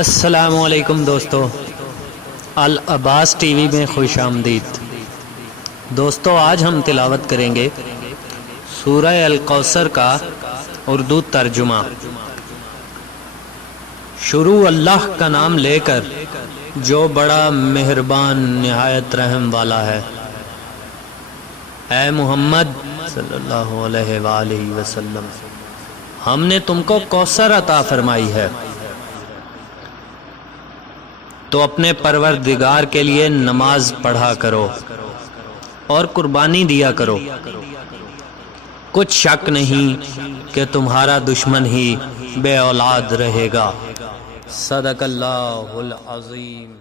السلام علیکم دوستو، العباس ٹی وی میں خوش آمدید۔ دوستو آج ہم تلاوت کریں گے سورہ الکوثر کا اردو ترجمہ۔ شروع اللہ کا نام لے کر جو بڑا مہربان نہایت رحم والا ہے۔ اے محمد صلی اللہ علیہ وآلہ وسلم، ہم نے تم کو کوثر عطا فرمائی ہے، تو اپنے پروردگار کے لیے نماز پڑھا کرو اور قربانی دیا کرو۔ کچھ شک نہیں کہ تمہارا دشمن ہی بے اولاد رہے گا۔ صدق اللہ العظیم۔